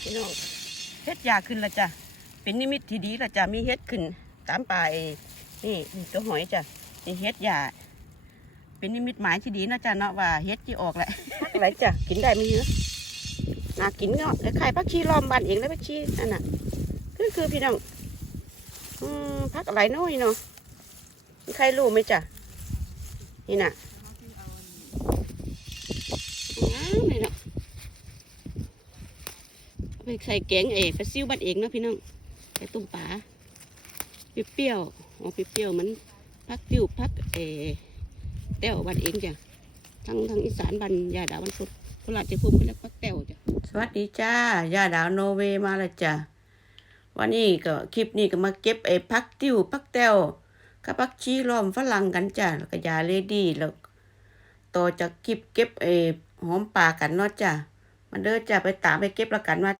พี่น้องเฮ็ดยาขึ้นละจ้ะเป็นนิมิตที่ดีละจ้ะมีเฮ็ดขึ้นตามป่าไอ้นี่ตัวหอยจ้ะนี่เฮ็ดยาเป็นนิมิตหมายที่ดีนะจ้ะเนาะว่าเฮ็ดที่ออกแหละอะไรจ้ะกินได้ไหมเนาะนากินเนาะแล้วไข่พักชีล้อมบ้านเองแล้วพักชีนั่นน่ะคือคือพี่น้องอืมพักอะไรน้อยเนาะใครรู้ไหมจ้ะนี่น่ะงามเลยเนาะ เอา ไปใส่แกงเอกไปซิ่วบ้านเองเนาะพี่น้องใส่ต้มปลาเปรี้ยวอ๋อเปรี้ยวมันพักติ้วพักเออแต้วบ้านเองจ้ะทางทางอีสานบ้านยาดาวันพุธโคราชจะพูดเรียกพักแต้วจ้ะสวัสดีจ้ายาดาวโนเวมาล้วจ้ะวันนี้ก็คลิปนี้ก็มาเก็บไอ้พักติ้วพักแต้วกับพักชีล้อมฝรั่งกันจ้ะแล้วก็ยาเลดี้แล้วต่อจากคลิปเก็บไอ้หอมป่ากันเนาะจ้ะมันเด้อจ้ะไปตามไปเก็บล้วกันว่า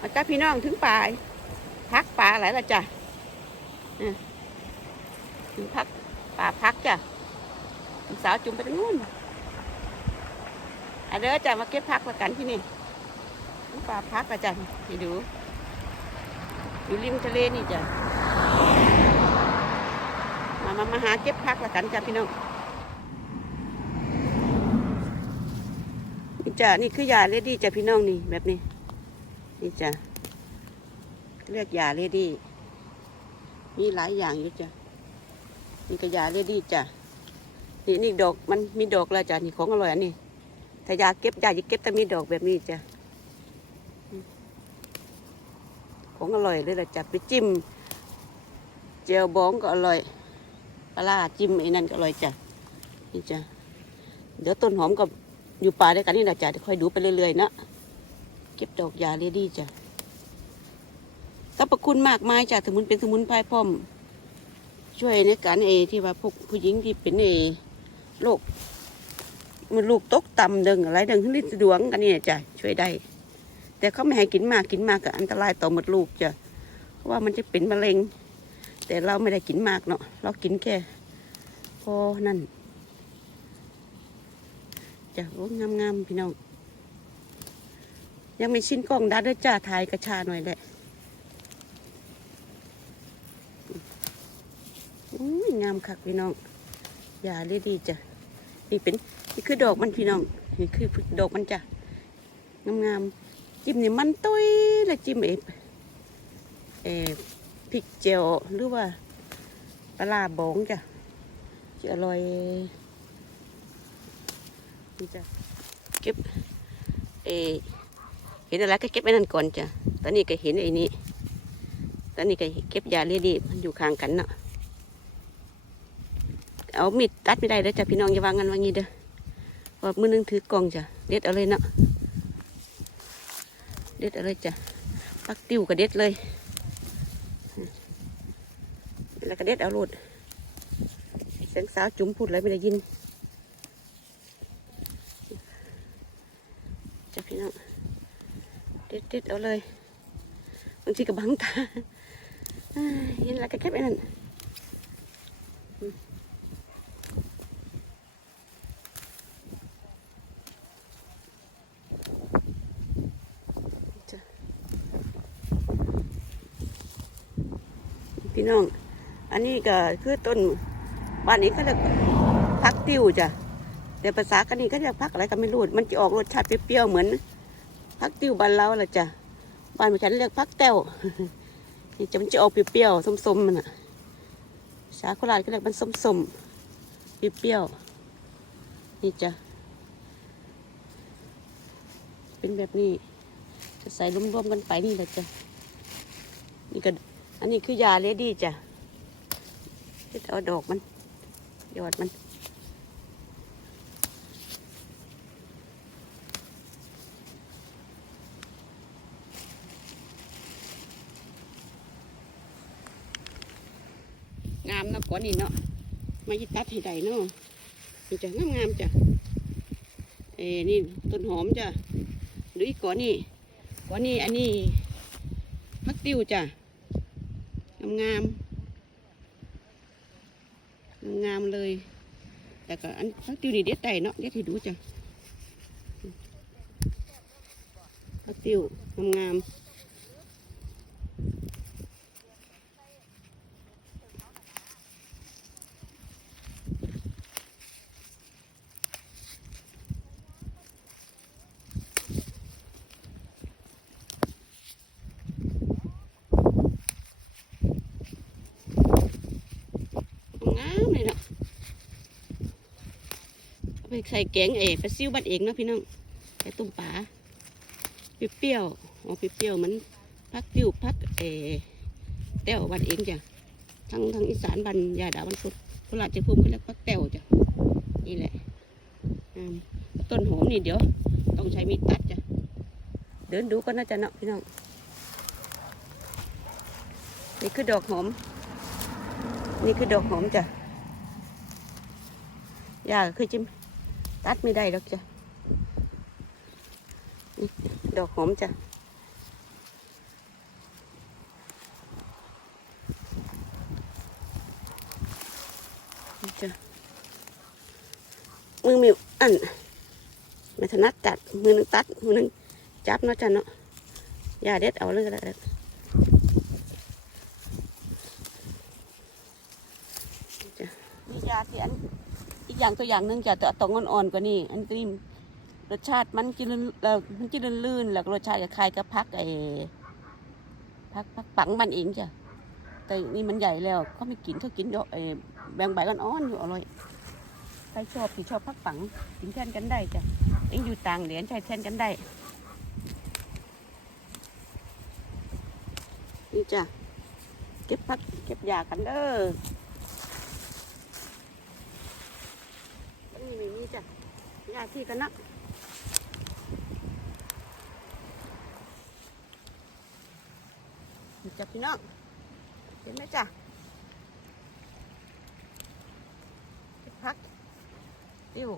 มาจ้าพี่น้องถึงป่ายพักป่าอะไรละจ้ะถึงพักป่าพักจ้ะสาวจุ่มไปตรงนู้นอะเด้อจ้ะมาเก็บพักละกันที่นี่ป่าพักละจ้ะให้ดูอยู่ริมทะเลนี่จ้ะมามามาหาเก็บพักละกันจ้ะพี่น้องจ้ะนี่คือยาเลดี้จ้ะพี่น้องนี่แบบนี้ นี่จ้ะเรียกยาเลดี้มีหลายอย่างอยู่จ้ะนี่ก็ยาเลดี้จ้ะนี่นี่ดอกมันมีดอกแล้วจ้ะนี่ของอร่อยอันนี้ถ้ายาเก็บยาจะเก็บแต่มีดอกแบบนี้จ้ะของอร่อยเลยละจ้ะไปจิ้มเจียวบองก็อร่อยปลาจิ้มไอ้นั่นก็อร่อยจ้ะนี่จ้ะเดี๋ยวต้นหอมกับอยู่ป่าด้วยกันนี่แหละจ้ะค่อยดูไปเรื่อยๆนะ ก็บดอกยาเลดี้จ้ะสรรพคุณมากมายจ้ะสมุนเป็นสมุนไพรพร้อม ช่วยในการเอที่ว่าพวกผู้หญิงที่เป็นเอโรคมันลูกตกต่ำเดึงอะไรเดึงขึ้นลิสะดวงกันนี่จ้ะช่วยได้ แต่เขาไม่ให้กินมากกินมากก็อันตรายต่อมดลูกจ้ะเพราะว่ามันจะเป็นมะเร็ง แต่เราไม่ได้กินมากเนาะเรากินแค่พอนั่นจ้ะโอ้งามๆพี่น้อง ยังไม่ชิ้นกล้องดัดด้วยจ้าถ่ายกระชาหน่อยแหละอุ้ยงามคักพี่น้องอย่าเลยดีจ้ะนี่เป็นนี่คือดอกมันพี่น้องนี่คือดอกมันจ้ะงามงามๆจิ้มเนี่ยมันตุ้ยแล้วจิ้มเอฟเอพริกเจียวหรือว่าปลาบองจ้ะจะอร่อยนี่จ้ะเก็บเออ เห็นอะไรก็เก็บไว้นั่นก่อนจ้ะตอนนี้ก็เห็นไอ้นี้ ตอนนี้ก็เก็บยาเรียดีมันอยู่ข้างกันเนาะเอามีดตัดไม่ได้แล้วจ้ะพี่น้องอย่าวางกันว่างี้เด้อว่ามือนึงถือกล่องจ้ะเด็ดเอาเลยเนาะเด็ดเอาเลยจ้ะปักติ้วก็เด็ดเลย แล้วก็เด็ดเอาโลดเสียงสาวจุ๋มพูดอะไรไม่ได้ยินจ้ะพี่น้อง เด็ดเอาเลยบางทีก็บังตาเห็นอะไรก็เก็บไอ้นั่นพี่น้อง อันนี้ก็คือต้นบ้านนี้เขาเรียกพักติ้วจ้ะแต่ภาษากันนี่เขาเรียกพักอะไรก็ไม่รู้ มันจะออกรสชาติเปรี้ยวๆเหมือน พักติ้วบ้านเราละจ้ะบ้านฉันเรียกพักแต้วนี่จะมันจะออกเปรี้ยวๆส้มๆมันอะสาโคราชก็เรียกมันส้มๆเปรี้ยวๆนี่จ้ะเป็นแบบนี้ จะใส่รวมๆกันไปนี่แหละจ้ะนี่ก็อันนี้คือยาเลดี้จ้ะจะเอาดอกมันยอดมันามเนาะก่อนนี่เนาะมายิตัดให้ได้เนาะนี่จ้ะงามงามๆจ้ะเอ้นี่ต้นหอมจ้ะดูอีกก่อนนี่ก่อนนี่อันนี้พักติ้วจ้ะงามงามงามเลย แต่ก็อันพักติ้วนี่เด็ดได้เนาะเด็ดให้ดูจ้ะผักติ้วงามๆงามเลยเนาะเอาไป ใส่แกงเอปลาซิวบัดเองเนาะพี่น้องใส่ตุ่มปลาเปรี้ยวๆอ๋อเปรี้ยวๆมันพักติ้วพักเออแต้ววันเองจ้ะทางทางอีสานบันยาดาวันพุธโคราชจะพุ่มก็เรียกพักแต้วจ้ะนี่แหละต้นหอมนี่เดี๋ยว ต้องใช้มีดตัดจ้ะเดินดูก็น่าจะเนาะพี่น้องนี่คือดอกหอม นี่คือดอกหอมจ้ะยากคือจิ้ม ตัดไม่ได้หรอกจ้ะดอกหอมจ้ะนี่จ้ะมือมิวอันไม่ถนัดจัดมือหนึงตัดมือหนึงจับเนาะจ้ะเนาะอย่าเด็ดเอาเลยก็ได้นี่จ้ะมียาที่อัน อย่างตัวอย่างหนึงจะต่ต้องอ่อนๆกว่านี้ อันนี้รสชาติมันจะลื่นเอ่อมันจะลื่นลื่นๆแล้วรสชาติก็คล้ายกับพักไอ้พักพักปังมันเองจ้ะแต่นี่มันใหญ่แล้วเขาไม่กินเขากินดอกไอ้แบงใบอ่อนๆอยู่อร่อยใครชอบที่ชอบพักปังกินแทนกันได้จ้ะเองอยู่ต่างเหรียญใช้แทนกันได้นี่จ้ะเก็บพักเก็บยากันเด้อนี่ไม่มีจ้ะ ยาที่กันนะนี่จ้ะพี่น้องเห็นไหมจ้ะพักติ้ว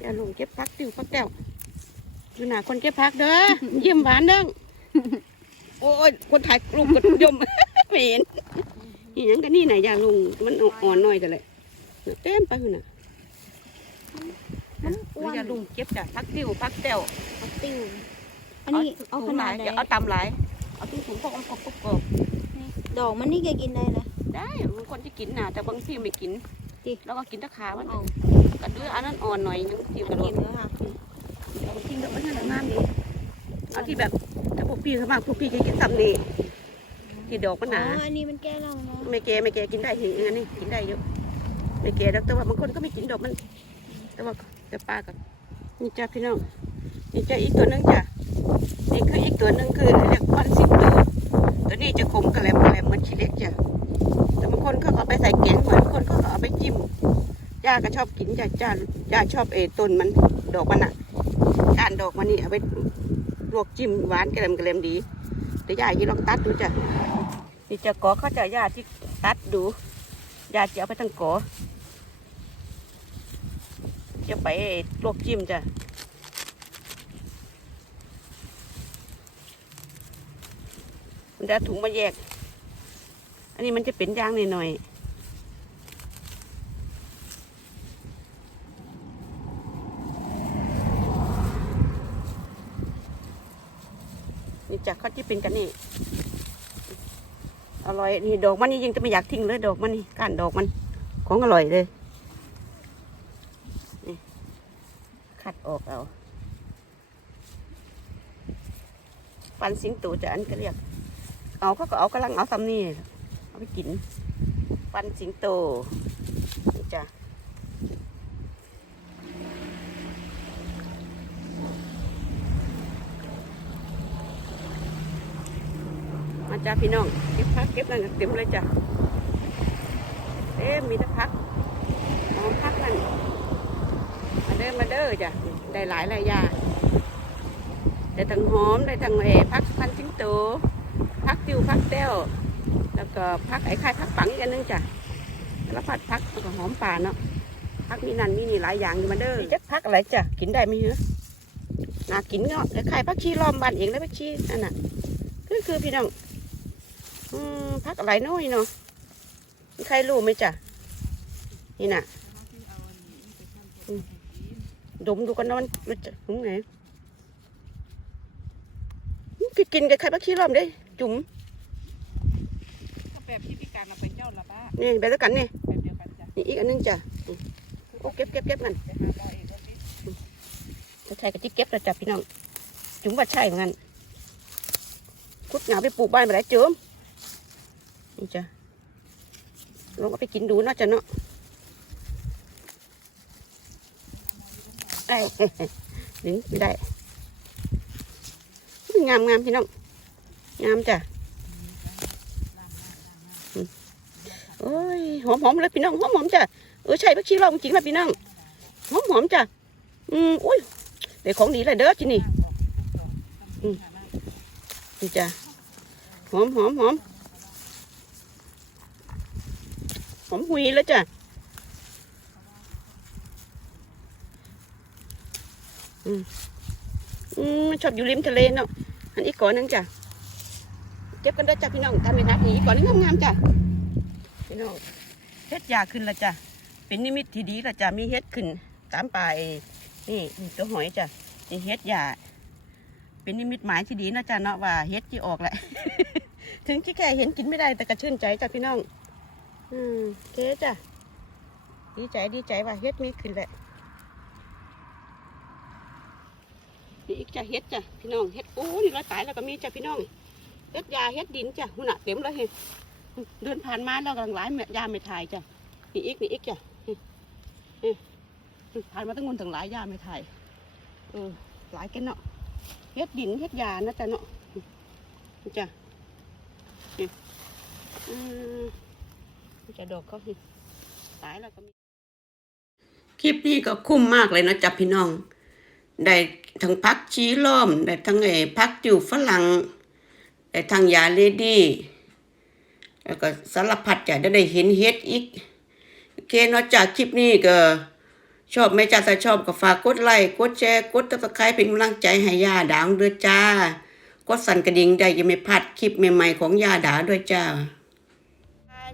อย่าลงเก็บพักติ้วพักแต้วอยู่หนาคนเก็บพักเด้อเยี่ยมหวานเด้ง โอ้ยคนถ่ายรูปกดยมไม่เห็นอีหยังกันนี่ไหนะอย่าลงมันอ่อนๆหน่อยกันเลยเต็มไปหุ่นน่ะมันอ้วนอย่าลุงเก็บจ้ะพักติ้วพักแต้วเอาติ้วอันนี้เอาขนาดไหนอย่าเอาตำหลายเอาตุ้งถุงพวกกบกบกบดอกมันนี่แกกินได้นะได้บางคนที่กินน่ะแต่บางที่ไม่กินจิแล้วก็กินแตะขามันเอากระดื้ออันนั้นอ่อนหน่อยยังที่กระโดกิดนเนื้อค่ะเอาทิ้งแล้วมันน่างามดีเอาที่แบบถ้า พวกพี่เขามากพวกพี่จะกินซ้ำนี่ที่ดอกมันหนาอ๋ออันนี้มันแก้เราเนาะไม่แก่ไม่แก่กินได้ถึงอันนี้กินได้เยอะไม่แก่ดอกแต่ว่าบางคนก็ไม่กินดอกมัน แต่ว่าแต่ปลากับนี่จ้าพี่น้องนี่จ้าอีกตัวหนึงจ้ะนี่คืออีกตัวหนึงคือเรียกพันสิบตัวตัวนี้จะขมกระแหลมกระแหลมเหมือนขี้เล็กจ้ะแต่บางคนเขาก็เอาไปใส่แกงเหมือนบางคนเขาก็เอาไปจิ้มย่าก็ชอบกินจ้ะจ้าย่าชอบเออต้นมันดอกมันอะก้านดอกมันนี่เอาไป ลวกจิ้มหวานกระแหลมกระแหลมดีแต่ยายี่ลองตัดดูจ้ะนี่จะกอเขาจะยาที่ตัดดูย่าจะเอาไปทั้งกอจะไปลวกจิ้มจ้ะมันจะถุงมาแยก อันนี้มันจะเป็นยางหน่อยๆ จ้ะเขาที่เป็นกันนี่อร่อยนี่ดอกมันนี่ยังจะไม่อยากทิ้งเลยดอกมันนี่ก้านดอกมัน ของอร่อยเลยคัดออกเอาปันสิงโตจะอันก็เรียก เอาเขาก็เอากำลังเอาซ้ำนี่เอาไปกิน ปันสิงโตนี่จ้ะ จ้าพี่น้อง เก็บพักเก็บนั่นเต็มเลยจ้ะเต็มมีแต่พักหอมพักนั่นมาเด้อมาเด้อจ้ะได้หลายหลายอย่างได้ทั้งหอมได้ทั้งเออพักพันสิงโตพักติวพักแต้วแล้วก็พักไอ้ไข่พักปังอีกอันนึงจ้ะแล้วผัดพักแล้วก็หอมป่าเนาะพักมีนันมีนี่หลายอย่างอยู่มาเด้อจะพักอะไรจ้ะกินได้ไหมเหรอน่ากินเนาะไอ้ไข่พักชีล้อมบ้านเองเลยพักชีนั่นน่ะคือคือพี่น้อง พักอะไรน้อยเนาะมีใครรู้ไหมจ้ะนี่น่ะดมดูกันนะมันรู้จักหุงไงอืมกินกินกับไข่ปลาขี้รอมเด้ จุ๋มแบบที่พิการเอาไปเจ้าละบ้านี่แบบเดียวกันนี่แบบเดียวกันจ้ะนี่อีกอันนึงจ้ะโอ้เก็บเก็บเก็บมันจะใช่กับที่เก็บแล้วจ้ะพี่น้อง จุ๋มว่าใช่เหมือนกันคุดหงาไปปลูกบ้านไปแล้วเจิม นี่จ้ะลองเอาไปกินดูเนาะจ้ะเนาะไอ้ดึงไม่ได้งามงามพี่น้องงามจ้ะโอ้ยหอมหอมเลยพี่น้องหอมหอมจ้ะเออใช่พักชีเราจริงๆนะพี่น้องหอมหอมจ้ะอืมอุ้ยเดี๋ยวของดีเลยเด้อที่นี่อืมนี่จ้ะหอมหอมหอม หอมหุยแล้วจ้ะอืมอืมชอบอยู่ริมทะเลเนาะอันอีกก่อนนึงจ้ะเก็บกันได้จ้ะพี่น้องทำในนัดนี้ก่อนนี้งามๆจ้ะพี่น้องเฮ็ดยาขึ้นละจ้ะเป็นนิมิตที่ดีละจ้ะมีเฮ็ดขึ้นตามป่ายนี่นี่ตัวหอยจ้ะนี่เฮ็ดยาเป็นนิมิตหมายที่ดีนะจ๊ะเนาะว่าเฮ็ดที่ออกแหละ ถึงที่แค่เห็นกินไม่ได้แต่ก็ชื่นใจจ้ะพี่น้อง อืมโอเคจ้ะ ดีใจดีใจว่าเฮ็ดมีขึ้นแหละนี่อีกจ้ะเฮ็ดจ้ะพี่น้องเฮ็ดโอ้นี่ร้อยปลายแล้วก็มีจ้ะพี่น้องเฮ็ดยาเฮ็ดดินจ้ะหุ่นอะเต็มเลยเห็นเดินผ่านมาแล้วกำลังหลายแม่ยาไม่ถ่ายจ้ะนี่อีกนี่อีกจ้ะผ่านมาตั้งงนตั้งหลายยาไม่ถ่ายเออหลายกันเนาะเฮ็ดดินเฮ็ดยานะจ๊ะเนาะจ้ะอืม จะดอกเขาตายแล้วก็มีคลิปนี้ก็คุ้มมากเลยนะจ๊ะพี่น้อง ได้ทั้งพักชี้ล้อม ได้ทั้งไอ้พักจิ๋วฝรั่ง ได้ทั้งยาเลดี้แล้วก็สารพัดจะได้ได้เห็นเฮ็ดอีกโอเคเนาะจากคลิปนี้ก็ชอบไหมจ้าถ้าชอบก็ฝากกดไลค์กดแชร์กดติดตามเป็นกำลังใจให้ย่าดาวด้วยจ้ากดสั่นกระดิ่งได้จะไม่พลาดคลิปใหม่ๆของย่าดาวด้วยจ้า